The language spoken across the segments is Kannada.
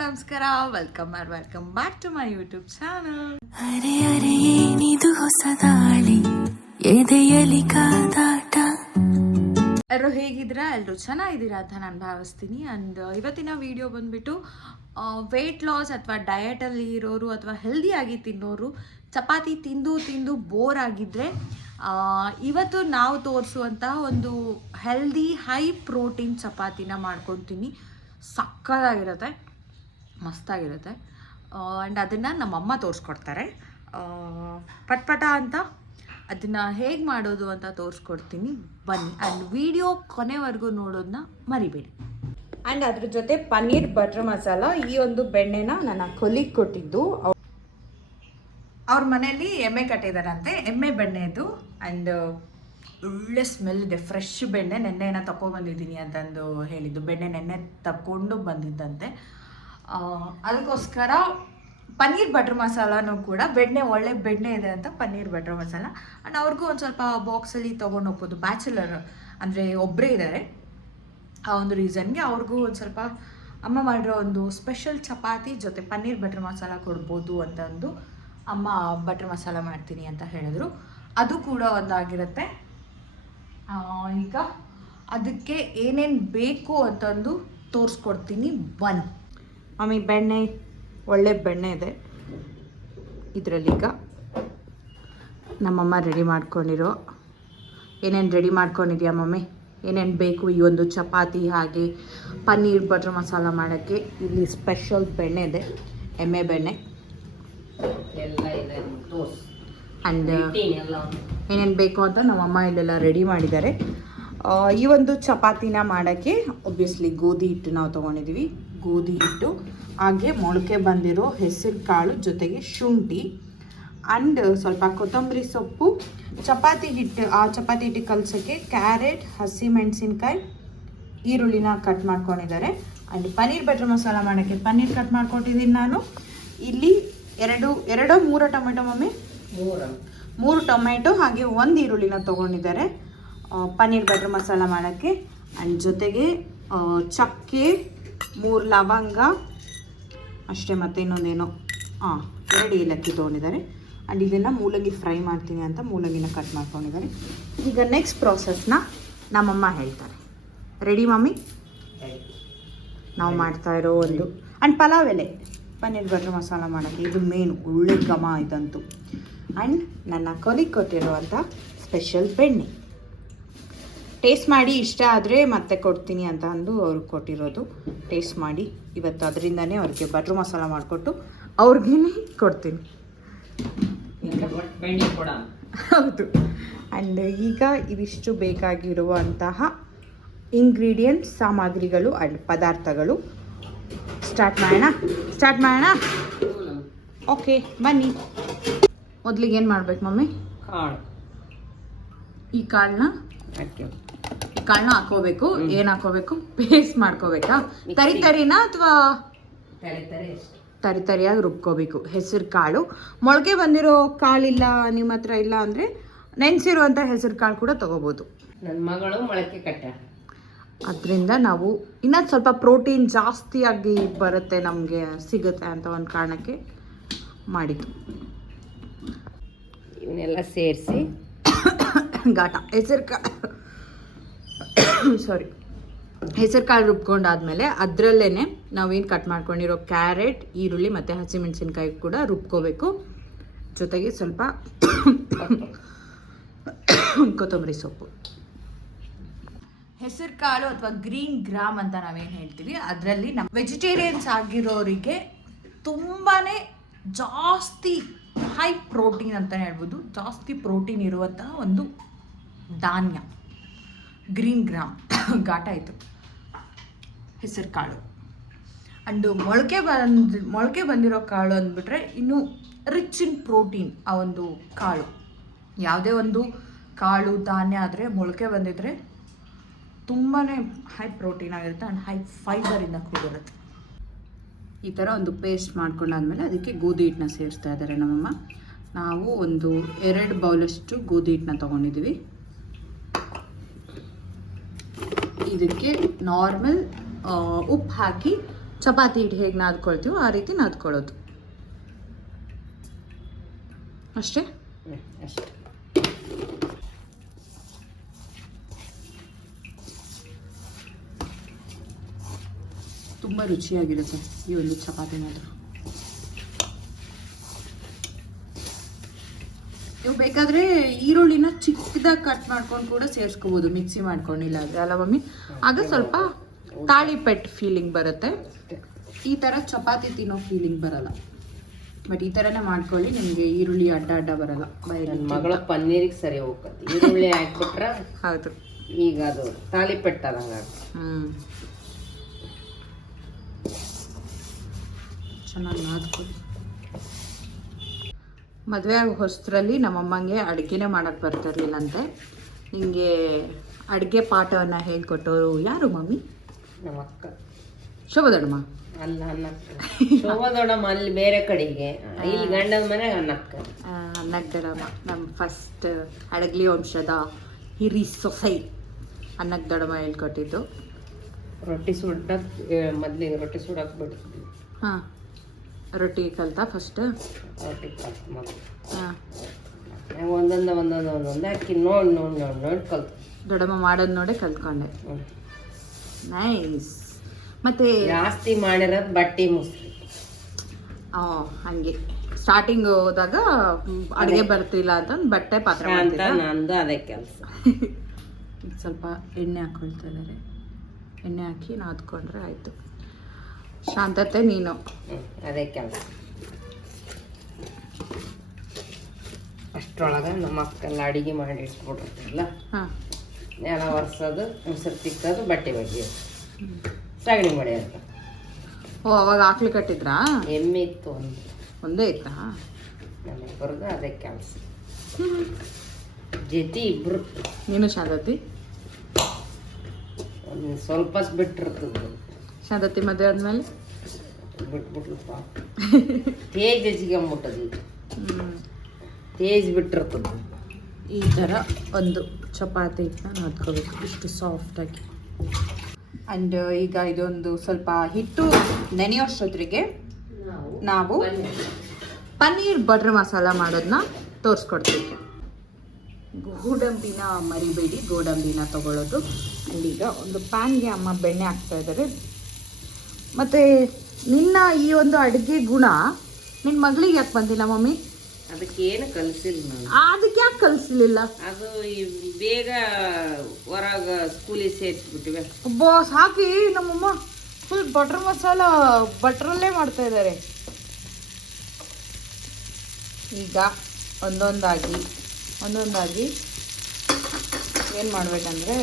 ನಮಸ್ಕಾರ. Welcome R welcome back to my YouTube channel ಅರೆ ಅರೆ ಏನಿದು ಹೊಸದಾಳಿ ಎದೆಯಲಿ ಕಾದಾಟ? ಎಲ್ಲರೂ ಹೇಗಿದ್ದೀರಾ? ಎಲ್ಲರೂ ಚೆನ್ನಾಗಿದ್ದೀರಾ ಅಂತ ನಾನು ಭಾವಿಸ್ತೀನಿ. ಆ್ಯಂಡ್ ಇವತ್ತಿನ ವಿಡಿಯೋ ಬಂದ್ಬಿಟ್ಟು ವೆಯ್ಟ್ ಲಾಸ್ ಅಥವಾ ಡಯಟಲ್ಲಿ ಇರೋರು ಅಥವಾ ಹೆಲ್ದಿಯಾಗಿ ತಿನ್ನೋರು ಚಪಾತಿ ತಿಂದು ತಿಂದು ಬೋರ್ ಆಗಿದ್ದರೆ ಇವತ್ತು ನಾವು ತೋರಿಸುವಂತಹ ಒಂದು ಹೆಲ್ದಿ ಹೈ ಪ್ರೋಟೀನ್ ಚಪಾತಿನ ಮಾಡ್ಕೊತೀನಿ. ಸಕ್ಕತ್ತಾಗಿರುತ್ತೆ. ಮಸ್ತಾಗಿರುತ್ತೆ. ಆ್ಯಂಡ್ ಅದನ್ನು ನಮ್ಮಮ್ಮ ತೋರಿಸ್ಕೊಡ್ತಾರೆ. ಪಟ್ಪಟ ಪಟ್ ಪಟ ಅಂತ ಅದನ್ನು ಹೇಗೆ ಮಾಡೋದು ಅಂತ ತೋರಿಸ್ಕೊಡ್ತೀನಿ. ಬನ್ನಿ ಆ್ಯಂಡ್ ವಿಡಿಯೋ ಕೊನೆವರೆಗೂ ನೋಡೋದನ್ನ ಮರಿಬೇಡಿ. ಆ್ಯಂಡ್ ಅದ್ರ ಜೊತೆ ಪನ್ನೀರ್ ಬಟರ್ ಮಸಾಲ ಈ ಒಂದು ಬೆಣ್ಣೆನ ನನ್ನ ಕೊಲಿಗೆ ಕೊಟ್ಟಿದ್ದು. ಅವ್- ಅವ್ರ ಮನೆಯಲ್ಲಿ ಎಮ್ಮೆ ಕಟ್ಟಿದಾರಂತೆ. ಎಮ್ಮೆ ಬೆಣ್ಣೆದು ಆ್ಯಂಡ್ ಒಳ್ಳೆ ಸ್ಮೆಲ್ ಇದೆ. ಫ್ರೆಶ್ ಬೆಣ್ಣೆ ನೆನ್ನೆನ ತಗೊಬಂದಿದ್ದೀನಿ ಅಂತಂದು ಹೇಳಿದ್ದು. ಬೆಣ್ಣೆ ನೆನ್ನೆ ತಗೊಂಡು ಬಂದಿದ್ದಂತೆ. ಅದಕ್ಕೋಸ್ಕರ ಪನ್ನೀರ್ ಬಟರ್ ಮಸಾಲಾನೂ ಕೂಡ ಬೆಣ್ಣೆ, ಒಳ್ಳೆ ಬೆಣ್ಣೆ ಇದೆ ಅಂತ ಪನ್ನೀರ್ ಬಟರ್ ಮಸಾಲ. ಆ್ಯಂಡ್ ಅವ್ರಿಗೂ ಒಂದು ಸ್ವಲ್ಪ ಬಾಕ್ಸಲ್ಲಿ ತೊಗೊಂಡು ಹೋಗ್ಬೋದು. ಬ್ಯಾಚುಲರ್ ಅಂದರೆ ಒಬ್ಬರೇ ಇದ್ದಾರೆ ಆ ಒಂದು ರೀಸನ್ಗೆ ಅವ್ರಿಗೂ ಒಂದು ಸ್ವಲ್ಪ ಅಮ್ಮ ಮಾಡಿರೋ ಒಂದು ಸ್ಪೆಷಲ್ ಚಪಾತಿ ಜೊತೆ ಪನ್ನೀರ್ ಬಟರ್ ಮಸಾಲ ಕೊಡ್ಬೋದು ಅಂತ ಅಂದು ಅಮ್ಮ ಬಟರ್ ಮಸಾಲ ಮಾಡ್ತೀನಿ ಅಂತ ಹೇಳಿದ್ರು. ಅದು ಕೂಡ ಒಂದಾಗಿರುತ್ತೆ. ಈಗ ಅದಕ್ಕೆ ಏನೇನು ಬೇಕು ಅಂತಂದು ತೋರಿಸ್ಕೊಡ್ತೀನಿ. ಬನ್ನಿ. ಮಮ್ಮಿ ಬೆಣ್ಣೆ ಒಳ್ಳೆ ಬೆಣ್ಣೆ ಇದೆ. ಇದರಲ್ಲೀಗ ನಮ್ಮಮ್ಮ ರೆಡಿ ಮಾಡ್ಕೊಂಡಿರೋ. ಏನೇನು ರೆಡಿ ಮಾಡ್ಕೊಂಡಿದ್ಯಾ ಮಮ್ಮಿ? ಏನೇನು ಬೇಕು? ಈ ಒಂದು ಚಪಾತಿ ಹಾಗೆ ಪನ್ನೀರ್ ಬಟರ್ ಮಸಾಲ ಮಾಡೋಕ್ಕೆ ಇಲ್ಲಿ ಸ್ಪೆಷಲ್ ಬೆಣ್ಣೆ ಇದೆ. ಎಮ್ಮೆ ಬೆಣ್ಣೆ. ಎಲ್ಲ ಇದೆ. ದೋಸ್. ಆ್ಯಂಡ್ ಎಲ್ಲ ಏನೇನು ಬೇಕು ಅಂತ ನಮ್ಮಮ್ಮ ಇಲ್ಲೆಲ್ಲ ರೆಡಿ ಮಾಡಿದ್ದಾರೆ. ಈ ಒಂದು ಚಪಾತಿನ ಮಾಡೋಕ್ಕೆ ಒಬ್ವಿಯಸ್ಲಿ ಗೋಧಿ ಹಿಟ್ಟು ನಾವು ತೊಗೊಂಡಿದ್ದೀವಿ. ಗೋಧಿ ಹಿಟ್ಟು ಹಾಗೆ ಮೊಳಕೆ ಬಂದಿರೋ ಹೆಸರು ಕಾಳು ಜೊತೆಗೆ ಶುಂಠಿ ಆ್ಯಂಡ್ ಸ್ವಲ್ಪ ಕೊತ್ತಂಬರಿ ಸೊಪ್ಪು ಚಪಾತಿ ಹಿಟ್ಟು ಆ ಚಪಾತಿ ಹಿಟ್ಟು ಕಲಸೋಕ್ಕೆ ಕ್ಯಾರೆಟ್ ಹಸಿಮೆಣಸಿನ್ಕಾಯಿ ಈರುಳ್ಳಿನ ಕಟ್ ಮಾಡ್ಕೊಂಡಿದ್ದಾರೆ. ಆ್ಯಂಡ್ ಪನ್ನೀರ್ ಬಟರ್ ಮಸಾಲ ಮಾಡೋಕ್ಕೆ ಪನ್ನೀರ್ ಕಟ್ ಮಾಡ್ಕೊಟ್ಟಿದ್ದೀನಿ ನಾನು. ಇಲ್ಲಿ ಎರಡು ಎರಡೋ ಮೂರೋ ಟೊಮೆಟೊ ಮಮ್ಮಿ? ಮೂರ. ಮೂರು ಟೊಮೆಟೊ ಹಾಗೆ ಒಂದು ಈರುಳ್ಳಿನ ತೊಗೊಂಡಿದ್ದಾರೆ. ಪನ್ನೀರ್ ಬಟರ್ ಮಸಾಲ ಮಾಡೋಕ್ಕೆ. ಆ್ಯಂಡ್ ಜೊತೆಗೆ ಚಕ್ಕೆ ಮೂರು ಲವಂಗ, ಅಷ್ಟೇ ಮತ್ತು ಇನ್ನೊಂದೇನೋ ಹಾಂ ಎರಡು ಏಲಕ್ಕಿ ತೊಗೊಂಡಿದ್ದಾರೆ. ಆ್ಯಂಡ್ ಇದನ್ನು ಮೂಲಂಗಿ ಫ್ರೈ ಮಾಡ್ತೀನಿ ಅಂತ ಮೂಲಂಗಿನ ಕಟ್ ಮಾಡ್ಕೊಂಡಿದ್ದಾರೆ. ಈಗ ನೆಕ್ಸ್ಟ್ ಪ್ರಾಸೆಸ್ನ ನಮ್ಮಮ್ಮ ಹೇಳ್ತಾರೆ. Ready mummy? ನಾವು ಮಾಡ್ತಾ ಇರೋ ಒಂದು. ಆ್ಯಂಡ್ ಪಲಾವ್ ಎಲೆ, ಪನ್ನೀರ್ ಬಟರ್ ಮಸಾಲ ಮಾಡೋಕ್ಕೆ ಇದು ಮೇನ್ ಒಳ್ಳೆ ಘಮ ಇದಂತೂ. ಆ್ಯಂಡ್ ನನ್ನ ಕೊಲಿಗೆ ಕೊಟ್ಟಿರುವಂಥ ಸ್ಪೆಷಲ್ ಬೆಣ್ಣೆ. ಟೇಸ್ಟ್ ಮಾಡಿ ಇಷ್ಟ ಆದರೆ ಮತ್ತೆ ಕೊಡ್ತೀನಿ ಅಂತ ಅಂದು ಅವ್ರಿಗೆ ಕೊಟ್ಟಿರೋದು. ಟೇಸ್ಟ್ ಮಾಡಿ ಇವತ್ತು ಅದರಿಂದನೇ ಅವ್ರಿಗೆ ಬಟ್ರ್ ಮಸಾಲ ಮಾಡಿಕೊಟ್ಟು ಅವ್ರಿಗೇ ಕೊಡ್ತೀನಿ. ಹೌದು. ಆ್ಯಂಡ್ ಈಗ ಇವಿಷ್ಟು ಬೇಕಾಗಿರುವಂತಹ ಇಂಗ್ರೀಡಿಯೆಂಟ್ ಸಾಮಗ್ರಿಗಳು ಆ್ಯಂಡ್ ಪದಾರ್ಥಗಳು. ಸ್ಟಾರ್ಟ್ ಮಾಡೋಣ? ಸ್ಟಾರ್ಟ್ ಮಾಡೋಣ? ಓಕೆ ಬನ್ನಿ. ಮೊದಲಿಗೆ ಏನು ಮಾಡ್ಬೇಕು ಮಮ್ಮಿ? ಕಾಳು. ಈ ಕಾಳನ್ನ ಕಾಳನ್ನ ಹಾಕೋಬೇಕು ಏನು ಹಾಕೋಬೇಕು? ಪೇಸ್ಟ್ ಮಾಡ್ಕೋಬೇಕಾ? ತರಿ ತರಿನಾ ಅಥವಾ? ತರೆ ತರಿಯಾಗಿ ರುಬ್ಕೋಬೇಕು. ಹೆಸರು ಕಾಳು. ಮೊಳಕೆ ಬಂದಿರೋ ಕಾಳಿಲ್ಲ ನಿಮ್ಮ ಹತ್ರ ಇಲ್ಲ ಅಂದರೆ ನೆನೆಸಿರುವಂಥ ಹೆಸರು ಕಾಳು ಕೂಡ ತೊಗೋಬೋದು. ನನ್ನ ಮಗಳು ಮೊಳಕೆ ಕಟ್ಟ. ಅದರಿಂದ ನಾವು ಇನ್ನೊಂದು ಸ್ವಲ್ಪ ಪ್ರೋಟೀನ್ ಜಾಸ್ತಿಯಾಗಿ ಬರುತ್ತೆ ನಮಗೆ ಸಿಗುತ್ತೆ ಅಂತ ಒಂದು ಕಾರಣಕ್ಕೆ ಮಾಡಿದ್ದು. ಇವನ್ನೆಲ್ಲ ಸೇರಿಸಿ. ಘಾಟ. ಹೆಸರು ಕಾಳು ಸಾರಿ ಹೆಸರು ಕಾಳು ರುಬ್ಕೊಂಡಾದ್ಮೇಲೆ ಅದರಲ್ಲೇ ನಾವೇನು ಕಟ್ ಮಾಡ್ಕೊಂಡಿರೋ ಕ್ಯಾರೆಟ್, ಈರುಳ್ಳಿ ಮತ್ತು ಹಸಿಮೆಣಸಿನ್ಕಾಯಿ ಕೂಡ ರುಬ್ಕೋಬೇಕು. ಜೊತೆಗೆ ಸ್ವಲ್ಪ ಕೊತ್ತಂಬರಿ ಸೊಪ್ಪು. ಹೆಸರು ಕಾಳು ಅಥವಾ ಗ್ರೀನ್ ಗ್ರಾಮ್ ಅಂತ ನಾವೇನು ಹೇಳ್ತೀವಿ, ಅದರಲ್ಲಿ ನಮ್ಮ ವೆಜಿಟೇರಿಯನ್ಸ್ ಆಗಿರೋರಿಗೆ ತುಂಬಾ ಜಾಸ್ತಿ ಹೈ ಪ್ರೋಟೀನ್ ಅಂತಲೇ ಹೇಳ್ಬೋದು. ಜಾಸ್ತಿ ಪ್ರೋಟೀನ್ ಇರುವಂತಹ ಒಂದು ಧಾನ್ಯ. ಗ್ರೀನ್ ಗ್ರಾಮ್ ಘಾಟ ಇತ್ತು ಹೆಸರು ಕಾಳು. ಅಂಡು ಮೊಳಕೆ ಬಂದು, ಮೊಳಕೆ ಬಂದಿರೋ ಕಾಳು ಅಂದ್ಬಿಟ್ರೆ ಇನ್ನು ರಿಚ್ ಇನ್ ಪ್ರೋಟೀನ್ ಆ ಒಂದು ಕಾಳು. ಯಾವುದೇ ಒಂದು ಕಾಳು, ಧಾನ್ಯ ಆದರೆ ಮೊಳಕೆ ಬಂದಿದ್ರೆ ತುಂಬಾ ಹೈ ಪ್ರೋಟೀನ್ ಆಗಿರುತ್ತೆ ಆ್ಯಂಡ್ ಹೈ ಫೈಬರಿಂದ ಕೂಡಿರುತ್ತೆ. ಈ ಥರ ಒಂದು ಪೇಸ್ಟ್ ಮಾಡ್ಕೊಂಡಾದ್ಮೇಲೆ ಅದಕ್ಕೆ ಗೋಧಿ ಹಿಟ್ಟನ್ನ ಸೇರಿಸ್ತಾ ಇದ್ದಾರೆ ನಮ್ಮಮ್ಮ. ನಾವು ಒಂದು ಎರಡು ಬೌಲಷ್ಟು ಗೋಧಿ ಹಿಟ್ಟನ್ನ ತೊಗೊಂಡಿದ್ದೀವಿ. ಇದಕ್ಕೆ ನಾರ್ಮಲ್ ಉಪ್ಪು ಹಾಕಿ ಚಪಾತಿ ಹಿಟ್ಟು ಹೇಗೆ ನಾದ್ಕೊಳ್ತೀವೋ ಆ ರೀತಿ ನಾದ್ಕೊಳ್ಳೋದು. ಅಷ್ಟೇ? ಅಷ್ಟೇ. ತುಂಬ ರುಚಿಯಾಗಿರುತ್ತೆ ಈ ಒಂದು ಚಪಾತಿ ಮಾತ್ರ. ನೀವು ಬೇಕಾದರೆ ಈರುಳ್ಳಿನ ಚಿಕ್ಕದಾಗಿ ಕಟ್ ಮಾಡ್ಕೊಂಡು ಕೂಡ ಸೇರಿಸ್ಕೋಬೋದು ಮಿಕ್ಸಿ ಮಾಡ್ಕೊಂಡಿಲ್ಲ ಅಂದರೆ. ಅಲ್ಲ ಮಮ್ಮಿ? ಆಗ ಸ್ವಲ್ಪ ತಾಳಿಪೆಟ್ಟು ಫೀಲಿಂಗ್ ಬರುತ್ತೆ. ಈ ಥರ ಚಪಾತಿ ತಿನ್ನೋ ಫೀಲಿಂಗ್ ಬರಲ್ಲ. ಬಟ್ ಈ ಥರನೇ ಮಾಡ್ಕೊಳ್ಳಿ ನಿಮಗೆ ಈರುಳ್ಳಿ ಅಡ್ಡ ಅಡ್ಡ ಬರಲ್ಲ. ನನ್ನ ಬೈರಲ್ಲಿ ಮಗಳ ಪನ್ನೀರಿಗೆ ಸರಿ ಹೋಗುತ್ತೆ ಈರುಳ್ಳಿ ಹಾಕ್ಬಿಟ್ರೆ ಹೌದು. ಈಗ ಅದು ತಾಲಿಪೆಟ್ಟದಂಗೆ ಹ್ಞೂ ಚೆನ್ನಾಗಿ ನಾದ್ಕೊಳ್ಳಿ. ಮದುವೆ ಆಗೋ ಹೊಸದ್ರಲ್ಲಿ ನಮ್ಮಮ್ಮಂಗೆ ಅಡುಗೆನೇ ಮಾಡೋಕ್ಕೆ ಬರ್ತಿರ್ಲಿಲ್ಲಂತೆ ನಿಮಗೆ ಅಡುಗೆ ಪಾಠವನ್ನು ಹೇಳ್ಕೊಟ್ಟವರು ಯಾರು ಮಮ್ಮಿ? ನಮ್ಮ ಅಕ್ಕ. ಶೋಭದಣ್ಣಮ್ಮ ಅಲ್ಲ ಶೋಭಾ ಶೋಭದೊಡಮ್ಮ ಅಲ್ಲಿ ಬೇರೆ ಕಡೆಗೆ. ಇಲ್ಲಿ ಗಂಡನ ಮನೆಗೆ ಅನ್ನಕ್ಕ ಅನ್ನಗ್ದಡಮ್ಮ. ನಮ್ಮ ಫಸ್ಟ್ ಅಡಗ್ಲಿ ವಂಶದ ಹಿರಿ ಸೊಸೈ ದೊಡಮ್ಮ ಹೇಳ್ಕೊಟ್ಟಿದ್ದು. ರೊಟ್ಟಿ ಸುಡಕ್ಕೆ ಮೊದಲಿಗೆ ರೊಟ್ಟಿ ಸುಡಕ್ಕೆ ಬಿಡ್ತಿದ್ವಿ ಹಾಂ. ರೊಟ್ಟಿ ಕಲ್ತಾ ಫಸ್ಟ್ ರೊಟ್ಟಿ ಕಲ್ತು ಮೊದ್ಲು. ಹಾಂ. ಒಂದೊಂದು ಒಂದೊಂದ ಒಂದೊಂದು. ಅಕ್ಕಿ ನೋಡಿ ನೋಡಿ ನೋಡಿ ನೋಡಿ ಕಲ್ತು. ದೊಡ್ಡಮ್ಮ ಮಾಡೋದು ನೋಡಿ ಕಲ್ತ್ಕೊಂಡೆ. ನೈಸ್. ಮತ್ತೆ ಜಾಸ್ತಿ ಮಾಡಿರೋದು ಬಟ್ಟೆ ಮುಸ್ರಿ ಆ, ಹಂಗೆ. ಸ್ಟಾರ್ಟಿಂಗ್ ಹೋದಾಗ ಅಡುಗೆ ಬರ್ತಿಲ್ಲ ಅಂತ ಒಂದ್ ಬಟ್ಟೆ ಪಾತ್ರ ಅಂತ. ನಂದು ಅದೇ ಕೆಲಸ. ಸ್ವಲ್ಪ ಎಣ್ಣೆ ಹಾಕ್ಕೊಳ್ತಾ ಇದ್ದಾರೆ ಎಣ್ಣೆ ಹಾಕಿ ನಾದ್ಕೊಂಡ್ರೆ ಆಯಿತು. ಶಾಂತತೆ ನೀನು. ಅದೇ ಕೆಲಸ. ಅಷ್ಟರೊಳಗೆ ನಮ್ಮ ಅಕ್ಕೆಲ್ಲ ಅಡಿಗೆ ಮಾಡಿ ಇಟ್ಬಿಟ್ಟಿರ್ತಿಲ್ಲ ಹಾಂ. ನೆಲ ಒರೆಸೋದು ಮುಸುರು ತಿಕ್ಕೋದು ಬಟ್ಟೆ ಒಗೆಯೋದು. ಸಗಣಿ ಹೊಡೆಯೋದು ಓ ಅವಾಗ ಆಕ್ಲಿ ಕಟ್ಟಿದ್ರಾ? ಎಮ್ಮೆ ಇತ್ತು ಒಂದು. ಒಂದೇ ಇತ್ತಾ? ನಮ್ಮಿಬ್ಬರದು ಅದೇ ಕೆಲಸ. ಜೊತೆ ಇಬ್ರು. ನೀನು ಶಾಂತತಿ ಒಂದು ಸ್ವಲ್ಪ ಬಿಟ್ಟಿರ್ತದೆ ಶಾಂತತಿ ಮದುವೆ ಆದ್ಮೇಲೆ? ಬಿಟ್ಬಿಟ್ಲಪ್ಪ. ತೇಜ್ ಹೆಚ್ಚಿಗೆಂಬಿಟ್ಟದು ಹ್ಮ್. ತೇಜ್ ಬಿಟ್ಟಿರ್ತದೆ ಈ ಥರ ಒಂದು. ಚಪಾತಿ ನಾದ್ಕೋಬೇಕು ಇಷ್ಟು ಸಾಫ್ಟಾಗಿ ಆ್ಯಂಡ್ ಈಗ ಇದೊಂದು ಸ್ವಲ್ಪ ಹಿಟ್ಟು ನೆನೆಯೋಷ್ಟೊತ್ತಿಗೆ ನಾವು ಪನ್ನೀರ್ ಬಟರ್ ಮಸಾಲ ಮಾಡೋದನ್ನ ತೋರಿಸ್ಕೊಡ್ತೀವಿ. ಗೋಡಂಬಿನ ಮರಿಬೇಡಿ. ಗೋಡಂಬಿನ ತಗೊಳ್ಳೋದು. ಈಗ ಒಂದು ಪ್ಯಾನ್ಗೆ ಅಮ್ಮ ಬೆಣ್ಣೆ ಹಾಕ್ತಾ ಇದ್ದಾರೆ ಮತ್ತು ನಿನ್ನ ಈ ಒಂದು ಅಡುಗೆ ಗುಣ ನಿನ್ನ ಮಗಳಿಗೆ ಯಾಕೆ ಬಂದಿಲ್ಲ ಮಮ್ಮಿ? ಅದಕ್ಕೇನು ಕಲಿಸಿಲ್ಲ ನಾನು. ಅದಕ್ಕೆ ಯಾಕೆ ಕಲಿಸ್ಲಿಲ್ಲ? ಅದು ಈ ಬೇಗ ಹೊರಗೆ ಸ್ಕೂಲಿಗೆ ಸೇರಿಸ್ಬಿಟ್ಟಿವೆ. ಬಾಸ್ ಹಾಕಿ ನಮ್ಮಮ್ಮ ಫುಲ್ ಬಟರ್ ಮಸಾಲ ಬಟ್ರಲ್ಲೇ ಮಾಡ್ತಾ ಇದ್ದಾರೆ ಈಗ ಒಂದೊಂದಾಗಿ ಒಂದೊಂದಾಗಿ ಏನು ಮಾಡ್ಬೇಕಂದ್ರೆ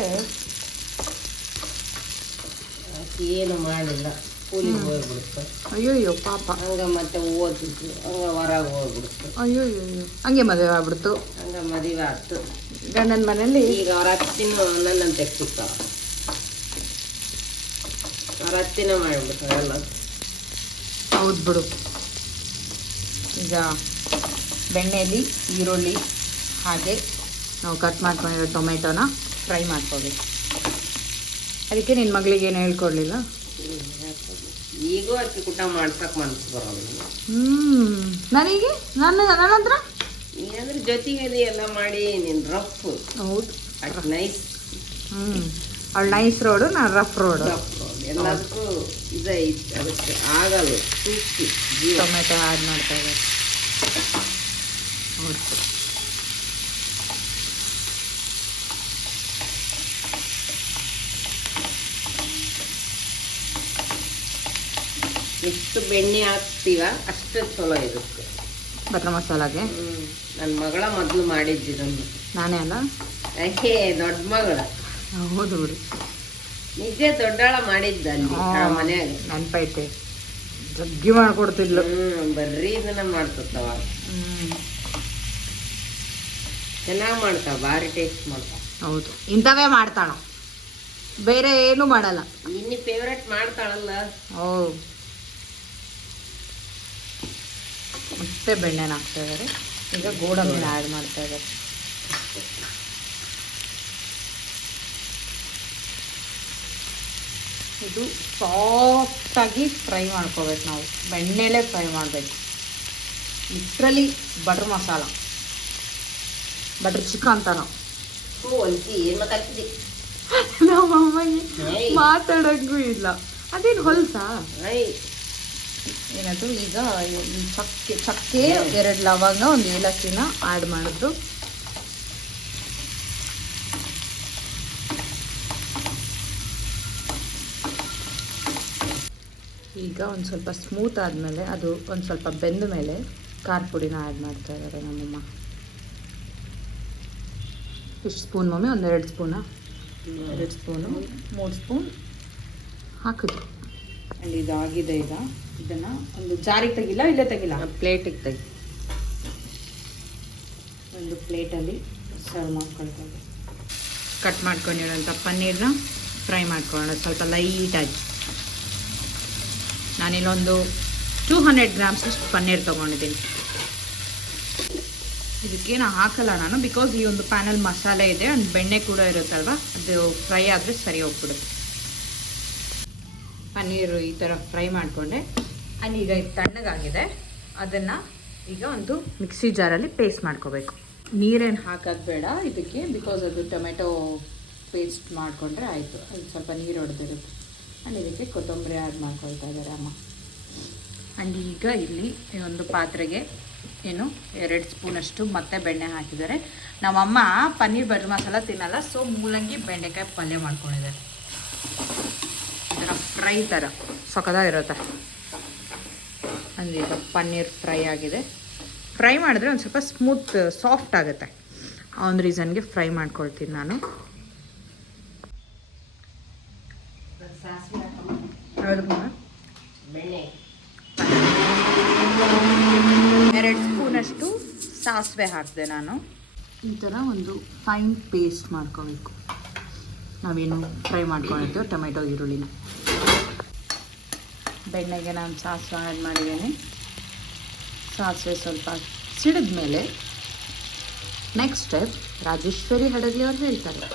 ಏನು ಮಾಡಿಲ್ಲ. ಸ್ಕೂಲಿಗೆ ಹೋಗ್ಬಿಡುತ್ತೆ. ಅಯ್ಯೋ ಅಯ್ಯೋ ಪಾಪ. ಹಂಗ ಮತ್ತೆ ಓದಿದ್ರು ಹಂಗ ಹೊರಗೆ ಹೋಗ್ಬಿಡ್ತು ಅಯ್ಯೋ ಅಯ್ಯೋ ಅಯ್ಯೋ ಹಂಗೆ ಮದುವೆ ಆಗ್ಬಿಡ್ತು. ಹಂಗ ಮದುವೆ ಆಯ್ತು. ಗಂಡನ ಮನೆಯಲ್ಲಿ ಈಗ ಅವ್ರ ಹತ್ತಿನ ನನ್ನನ್ನು ತೆಗ್ಸಿಕ್ಕಾವ ಅವ್ರ ಅತ್ತಿನ ಮಾಡಿಬಿಡ್ತಾರಲ್ಲ ಹೌದು ಬಿಡು. ಈಗ ಬೆಣ್ಣೆಯಲ್ಲಿ ಈರುಳ್ಳಿ ಹಾಗೆ ನಾವು ಕಟ್ ಮಾಡ್ಕೊಂಡಿರೋ ಟೊಮೆಟೊನ ಫ್ರೈ ಮಾಡ್ಕೋಬೇಕು. ಅದಕ್ಕೆ ನಿನ್ನ ಮಗಳಿಗೆ ಏನು ಹೇಳ್ಕೊಡ್ಲಿಲ್ಲ? ಈಗೂ ಅಕ್ಕಿ ಊಟ ಮಾಡ್ಸಕ್ ಮನ್ಸು ನನಗೆ? ನನ್ನ ನನ್ನ ಹತ್ರ? ಏನಾದ್ರೂ ಜೊತೆಗೆ ಅದು ಎಲ್ಲ ಮಾಡಿ ನೀನು ರಫ್ ಹೌದು. ಅಟ್ ನೈಸ್ ಹ್ಞೂ ಅವಳು ನೈಸ್ ರೋಡು ನಾನು ರಫ್ ರೋಡು ರಫ್ ಎಲ್ಲದಕ್ಕೂ ಇದೈತಿ ಅದಕ್ಕೆ ಆಗಲ್ಲ. ಸೂಕ್ತಿ ಟೊಮೆಟೊ ಆ್ಯಡ್ ಮಾಡ್ತಾ ಇದ್ದಾರೆ. ಎಷ್ಟು ಬೆಣ್ಣೆ ಹಾಕ್ತೀವ ಅಷ್ಟು ಚಲೋ ಇರುತ್ತೆ. ಬಟರ್ ಮಸಾಲಾಗೆ? ನನ್ನ ಮಗಳ ಮೊದಲು ಮಾಡಿದ್ದಿದ್ದನ್ನು ನಾನೇ ಅಲ್ಲ? ಯಾಕೆ ದೊಡ್ಡ ಮಗಳ. ಹೌದು ಬಿಡು. ನಿಜ ದೊಡ್ಡಾಳ ಮಾಡಿದ್ದ ಅಲ್ಲಿ ಆ ಮನ್ಯಾಗ. ನೆನಪೈತೆ ಜಗ್ಗಿ ಮಾಡ್ಕೊಡ್ತಿದ್ಲು. ಬರ್ರಿ ಇದನ್ನ ಮಾಡ್ತಿರ್ತಾವ ಚೆನ್ನಾಗಿ ಮಾಡ್ತಾವ ಭಾರಿ ಟೇಸ್ಟ್ ಮಾಡ್ತಾವ ಹೌದು. ಇಂಥವೇ ಮಾಡ್ತಾಳ. ಬೇರೆ ಏನು ಮಾಡಲ್ಲ. ನಿನ್ನ ಫೇವ್ರೆಟ್ ಮಾಡ್ತಾಳಲ್ಲ. ಓ. ಮತ್ತೆ ಬೆಣ್ಣೆನ ಹಾಕ್ತಾ ಇದ್ದಾರೆ. ಈಗ ಗೋಡಂಬಿನ ಆ್ಯಡ್ ಮಾಡ್ತಾ ಇದ್ದಾರೆ. ಇದು ಸಾಫ್ಟಾಗಿ ಫ್ರೈ ಮಾಡ್ಕೋಬೇಕು ನಾವು. ಬೆಣ್ಣೆಲೇ ಫ್ರೈ ಮಾಡಬೇಕು. ಇದರಲ್ಲಿ ಬಟರ್ ಮಸಾಲ. ಬಟರ್ ಚಿಕನ್ ಥರ ನಾವು ನಮ್ಮ ಅಮ್ಮಗೆ. ಮಾತಾಡೋಂಗೂ ಇಲ್ಲ. ಅದೇನು ಹೊಲ್ಸಾ? ಏನದು? ಈಗ ಈ ಚಕ್ಕೆ ಚಕ್ಕೆ ಎರಡು ಲವಂಗ ಒಂದು ಏಲಕ್ಕಿನ ಆ್ಯಡ್ ಮಾಡಿದ್ರು ಈಗ ಒಂದು ಸ್ವಲ್ಪ ಸ್ಮೂತ್ ಆದಮೇಲೆ ಅದು ಒಂದು ಸ್ವಲ್ಪ ಬೆಂದ ಮೇಲೆ ಖಾರ ಪುಡಿನ ಆ್ಯಡ್ ಮಾಡ್ತಾ ಇದ್ದಾರೆ ನಮ್ಮಮ್ಮ. ಎಷ್ಟು ಸ್ಪೂನ್ ಮಮ್ಮಿ? ಒಂದೆರಡು ಸ್ಪೂನಾ ಎರಡು ಸ್ಪೂನು ಮೂರು ಸ್ಪೂನ್ ಹಾಕಿದ್ರು ಆ್ಯಂಡ್ ಇದಾಗಿದೆ ಈಗ. ಇದನ್ನು ಒಂದು ಜಾರಿಗೆ ತೆಗಿಲ್ಲ ಇಲ್ಲೇ ತೆಗಿಲ್ಲ ಪ್ಲೇಟಿಗೆ ತೆಗಿ. ಒಂದು ಪ್ಲೇಟಲ್ಲಿ ಸರ್ವ್ ಮಾಡ್ಕೊಳ್ತೀವಿ ಕಟ್ ಮಾಡ್ಕೊಂಡಿರೋಂಥ ಪನ್ನೀರ್ನ ಫ್ರೈ ಮಾಡ್ಕೊಳ್ಳೋಣ. ಸ್ವಲ್ಪ ಲೈಟಾಗಿ. ನಾನಿಲ್ಲೊಂದು ಟೂ ಹಂಡ್ರೆಡ್ ಗ್ರಾಮ್ಸ್ ಅಷ್ಟು ಪನ್ನೀರ್ ತೊಗೊಂಡಿದ್ದೀನಿ. ಇದಕ್ಕೇನು ಹಾಕಲ್ಲ ನಾನು ಬಿಕಾಸ್ ಈ ಒಂದು ಪ್ಯಾನಲ್ ಮಸಾಲೆ ಇದೆ ಆ್ಯಂಡ್ ಬೆಣ್ಣೆ ಕೂಡ ಇರುತ್ತಲ್ವ? ಅದು ಫ್ರೈ ಆದರೆ ಸರಿ ಹೋಗ್ಬಿಡುತ್ತೆ. ಪನ್ನೀರು ಈ ಥರ ಫ್ರೈ ಮಾಡಿಕೊಂಡೆ. ಆ್ಯಂಡ್ ಈಗ ಇದು ತಣ್ಣಗಾಗಿದೆ. ಅದನ್ನು ಈಗ ಒಂದು ಮಿಕ್ಸಿ ಜಾರಲ್ಲಿ ಪೇಸ್ಟ್ ಮಾಡ್ಕೋಬೇಕು. ನೀರೇನು ಹಾಕೋದು ಬೇಡ ಇದಕ್ಕೆ ಬಿಕಾಸ್ ಅದು ಟೊಮೆಟೊ ಪೇಸ್ಟ್ ಮಾಡಿಕೊಂಡ್ರೆ ಆಯಿತು. ಅದು ಸ್ವಲ್ಪ ನೀರು ಹೊಡೆದಿರುತ್ತೆ. ಆ್ಯಂಡ್ ಇದಕ್ಕೆ ಕೊತ್ತಂಬರಿ ಆ್ಯಡ್ ಮಾಡ್ಕೊಳ್ತಾ ಇದ್ದಾರೆ ಅಮ್ಮ. ಆ್ಯಂಡ್ ಈಗ ಇಲ್ಲಿ ಒಂದು ಪಾತ್ರೆಗೆ ಏನು ಎರಡು ಸ್ಪೂನಷ್ಟು ಮತ್ತೆ ಬೆಣ್ಣೆ ಹಾಕಿದ್ದಾರೆ. ನಮ್ಮಮ್ಮ ಪನ್ನೀರ್ ಬಟರ್ ಮಸಾಲ ತಿನ್ನಲ್ಲ ಸೊ ಮೂಲಂಗಿ ಬೆಂಡೆಕಾಯಿ ಪಲ್ಯ ಮಾಡ್ಕೊಂಡಿದ್ದಾರೆ. ಫ್ರೈ ಥರ ಸಖದಾಗಿರುತ್ತೆ ಅಂದರೆ ಪನ್ನೀರ್ ಫ್ರೈ ಆಗಿದೆ. ಫ್ರೈ ಮಾಡಿದ್ರೆ ಒಂದು ಸ್ವಲ್ಪ ಸ್ಮೂತ್, ಸಾಫ್ಟ್ ಆಗುತ್ತೆ. ಆ ಒಂದು ರೀಸನ್ಗೆ ಫ್ರೈ ಮಾಡ್ಕೊಳ್ತೀನಿ ನಾನು. ಎರಡು ಸ್ಪೂನಷ್ಟು ಸಾಸಿವೆ ಹಾಕಿದೆ ನಾನು. ಈ ಥರ ಒಂದು ಫೈನ್ ಪೇಸ್ಟ್ ಮಾಡ್ಕೋಬೇಕು. ನಾವೇನು ಫ್ರೈ ಮಾಡ್ಕೊಂಡಿರ್ತೀವೋ ಟೊಮೆಟೊ, ಈರುಳ್ಳಿನ. ಬೆಣ್ಣೆಗೆ ನಾನು ಸಾಸಿವೆ ಆ್ಯಡ್ ಮಾಡಿದ್ದೀನಿ. ಸಾಸಿವೆ ಸ್ವಲ್ಪ ಸಿಡಿದ ಮೇಲೆ ನೆಕ್ಸ್ಟ್ ಸ್ಟೆಪ್ ರಾಜೇಶ್ವರಿ ಹಡಗಲಿ ಅವ್ರು ಹೇಳ್ತಾರೆ.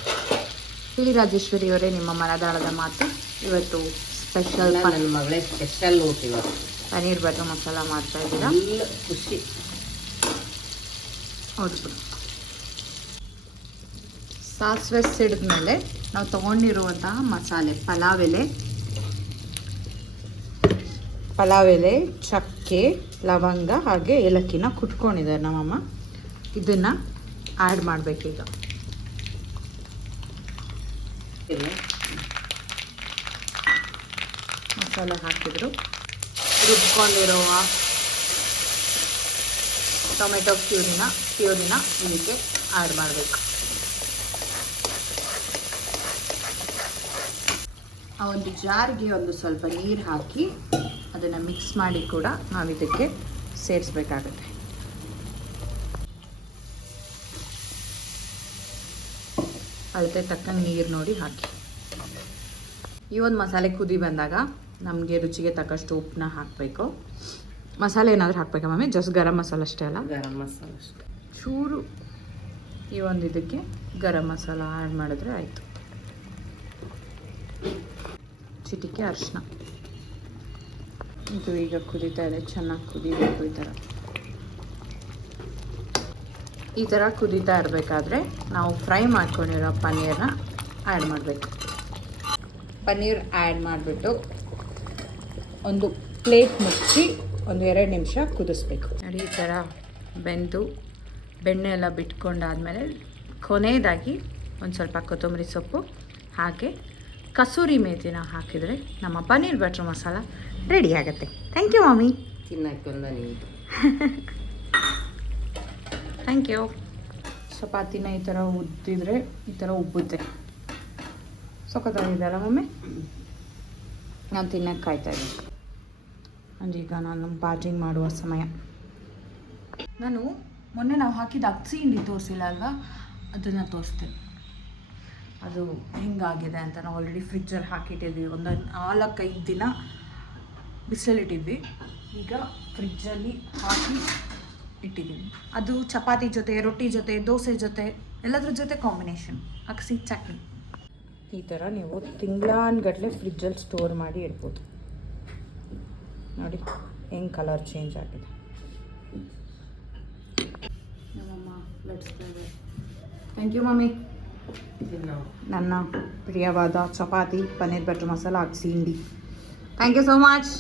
ಹೇಳಿ ರಾಜೇಶ್ವರಿ ಅವರೇ ನಿಮ್ಮ ಮನದಾಳದ ಮಾತು. ಇವತ್ತು ಸ್ಪೆಷಲ್ ನನ್ನ ಮಗಳೇ ಸ್ಪೆಷಲ್ ಊಟ ಇವತ್ತು. ಪನ್ನೀರ್ ಬಟರ್ ಮಸಾಲ ಮಾಡ್ತಾ ಇದ್ದೀರಾ? ಖುಷಿ. ಹೌದು ಸಾಸಿವೆ ಸಿಡಿದ ಮೇಲೆ ನಾವು ತೊಗೊಂಡಿರುವಂತಹ ಮಸಾಲೆ ಪಲಾವ್ ಎಲೆ. ಪಲಾವ್ ಎಲೆ ಚಕ್ಕೆ ಲವಂಗ ಹಾಗೆ ಏಲಕ್ಕಿನ ಕುಟ್ಕೊಂಡಿದ್ದಾರೆ ನಮ್ಮಮ್ಮ. ಇದನ್ನು ಆ್ಯಡ್ ಮಾಡಬೇಕೀಗ. ಮಸಾಲೆ ಹಾಕಿದರು. ರುಬ್ಕೊಂಡಿರುವ ಟೊಮೆಟೊ ಪ್ಯೂರಿನ ಪ್ಯೂರಿನ ಇದಕ್ಕೆ ಆ್ಯಡ್ ಮಾಡಬೇಕು. ಆ ಒಂದು ಜಾರಿಗೆ ಒಂದು ಸ್ವಲ್ಪ ನೀರು ಹಾಕಿ ಅದನ್ನು ಮಿಕ್ಸ್ ಮಾಡಿ ಕೂಡ ನಾವು ಇದಕ್ಕೆ ಸೇರಿಸ್ಬೇಕಾಗತ್ತೆ. ಅಳತೆ ತಕ್ಕಂಗೆ ನೀರು ನೋಡಿ ಹಾಕಿ. ಈ ಒಂದು ಮಸಾಲೆ ಕುದಿ ಬಂದಾಗ ನಮಗೆ ರುಚಿಗೆ ತಕ್ಕಷ್ಟು ಉಪ್ಪನ್ನ ಹಾಕಬೇಕು. ಮಸಾಲೆ ಏನಾದರೂ ಹಾಕ್ಬೇಕಾ ಮಮ್ಮಿ? ಜಸ್ಟ್ ಗರಂ ಮಸಾಲ ಅಷ್ಟೇ ಅಲ್ಲ? ಗರಂ ಮಸಾಲ ಅಷ್ಟೇ. ಚೂರು ಈ ಒಂದು ಇದಕ್ಕೆ ಗರಂ ಮಸಾಲ ಆ್ಯಡ್ ಮಾಡಿದ್ರೆ ಆಯಿತು. ಚಿಟಿಕೆ ಅರಿಶಿನ ಇದು ಈಗ ಕುದೀತಾ ಇದೆ, ಚೆನ್ನಾಗಿ ಕುದಿಬೇಕು ಈ ಥರ ಈ ಥರ ಕುದೀತಾ ಇರಬೇಕಾದ್ರೆ ನಾವು ಫ್ರೈ ಮಾಡ್ಕೊಂಡಿರೋ ಪನ್ನೀರ್ನ ಆ್ಯಡ್ ಮಾಡಬೇಕು. ಪನ್ನೀರ್ ಆ್ಯಡ್ ಮಾಡಿಬಿಟ್ಟು ಒಂದು ಪ್ಲೇಟ್ ಮುಚ್ಚಿ ಒಂದು ಎರಡು ನಿಮಿಷ ಕುದಿಸ್ಬೇಕು. ನೋಡಿ ಈ ಥರ ಬೆಂದು ಬೆಣ್ಣೆ ಎಲ್ಲ ಬಿಟ್ಕೊಂಡಾದಮೇಲೆ ಕೊನೆಯದಾಗಿ ಒಂದು ಸ್ವಲ್ಪ ಕೊತ್ತಂಬರಿ ಸೊಪ್ಪು ಹಾಗೆ ಕಸೂರಿ ಮೇಥಿನ ಹಾಕಿದರೆ ನಮ್ಮ ಪನ್ನೀರ್ ಬಟರ್ ಮಸಾಲ ರೆಡಿ ಆಗುತ್ತೆ. ಥ್ಯಾಂಕ್ ಯು ಮಮ್ಮಿ ತಿನ್ನಕ್ಕೆ ಒಂದ ನಿಂತು ಥ್ಯಾಂಕ್ ಯು ಚಪಾತಿನ ಈ ಥರ ಉದ್ದಿದ್ರೆ ಈ ಥರ ಉಬ್ಬುತ್ತೆ. ಸೊಕ್ಕದಾಗಿದೆಯಲ್ಲ ಮಮ್ಮಿ? ನಾನು ತಿನ್ನಕ್ಕೆ ಕಾಯ್ತಾ ಇದ್ದೀನಿ. ಅಂದ್ರೆ ಈಗ ನಾನು ಬಾಜಿಂಗ್ ಮಾಡುವ ಸಮಯ. ನಾನು ಮೊನ್ನೆ ನಾವು ಹಾಕಿದ ಅಕ್ಸಿ ಹಿಂಡಿ ತೋರಿಸಿಲ್ಲ ಅಲ್ವಾ? ಅದನ್ನು ತೋರಿಸ್ತೇನೆ ಅದು ಹೆಂಗಾಗಿದೆ ಅಂತ ನಾವು ಆಲ್ರೆಡಿ ಫ್ರಿಜ್ಜಲ್ಲಿ ಹಾಕಿಟ್ಟಿದ್ವಿ ಒಂದು ನಾಲ್ಕೈದು ದಿನ ಬಿಸಿಲಲ್ಲಿಟ್ಟಿದ್ವಿ ಈಗ ಫ್ರಿಜ್ಜಲ್ಲಿ ಹಾಕಿ ಇಟ್ಟಿದ್ದೀವಿ ಅದು ಚಪಾತಿ ಜೊತೆ ರೊಟ್ಟಿ ಜೊತೆ ದೋಸೆ ಜೊತೆ ಎಲ್ಲದ್ರ ಜೊತೆ ಕಾಂಬಿನೇಷನ್ ಅಕ್ಸಿ ಚಟ್ನಿ. ಈ ಥರ ನೀವು ತಿಂಗಳಾನ್ಗಟ್ಲೆ ಫ್ರಿಜ್ಜಲ್ಲಿ ಸ್ಟೋರ್ ಮಾಡಿ ಇಡ್ಬೋದು. ನೋಡಿ ಹೆಂಗೆ ಕಲರ್ ಚೇಂಜ್ ಆಗಿದೆ. ನಮ್ಮಮ್ಮ ಲಟ್ಸ್ತಾ ಇದೆ ಥ್ಯಾಂಕ್ ಯು ಮಮ್ಮಿ. ನನ್ನ ಪ್ರಿಯವಾದ ಚಪಾತಿ ಪನ್ನೀರ್ ಬಟರ್ ಮಸಾಲ ಹಾಕ್ಸಿ ಹಿಂಡಿ. Thank you so much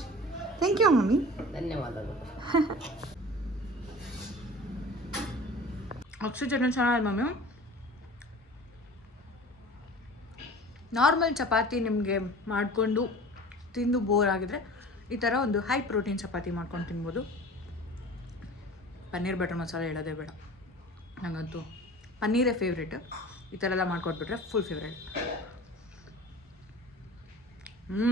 thank you mummy ಧನ್ಯವಾದಗಳು. ಆಕ್ಸಿಜನ್ ಚೆನ್ನಾಗಿ ಮಮ್ಮಿ ನಾರ್ಮಲ್ ಚಪಾತಿ ನಿಮಗೆ ಮಾಡಿಕೊಂಡು ತಿಂದು ಬೋರ್ ಆಗಿದ್ರೆ ಈ ಥರ ಒಂದು ಹೈ ಪ್ರೋಟೀನ್ ಚಪಾತಿ ಮಾಡ್ಕೊಂಡು ತಿನ್ಬೋದು. ಪನ್ನೀರ್ ಬಟರ್ ಮಸಾಲ ಹೇಳೋದೇ ಬೇಡ. ನನಗಂತೂ ಪನ್ನೀರೇ ಫೇವ್ರೇಟ್ ಈ ಥರ ಎಲ್ಲ ಮಾಡ್ಕೊಟ್ಬಿಟ್ರೆ ಫುಲ್ ಫೇವ್ರೇಟ್ ಹ್ಞೂ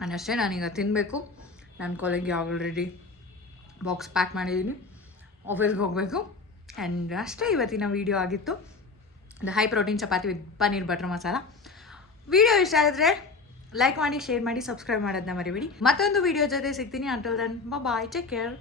ನಾನಷ್ಟೇ, ನಾನೀಗ ತಿನ್ನಬೇಕು ನನ್ನ ಕಾಲೇಜ್ಗೆ ಆಲ್ರೆಡಿ ಬಾಕ್ಸ್ ಪ್ಯಾಕ್ ಮಾಡಿದ್ದೀನಿ ಆಫೀಸ್ಗೆ ಹೋಗಬೇಕು. ಆ್ಯಂಡ್ ಅಷ್ಟೇ ಇವತ್ತಿನ ವೀಡಿಯೋ ಆಗಿತ್ತು. The high protein chapati with paneer butter masala video ಇಷ್ಟ ಆದರೆ ಲೈಕ್ ಮಾಡಿ ಶೇರ್ ಮಾಡಿ ಸಬ್ಸ್ಕ್ರೈಬ್ ಮಾಡೋದನ್ನ ಮರಿಬೇಡಿ. ಮತ್ತೊಂದು ವಿಡಿಯೋ ಜೊತೆ ಸಿಗ್ತೀನಿ. Until then bye take care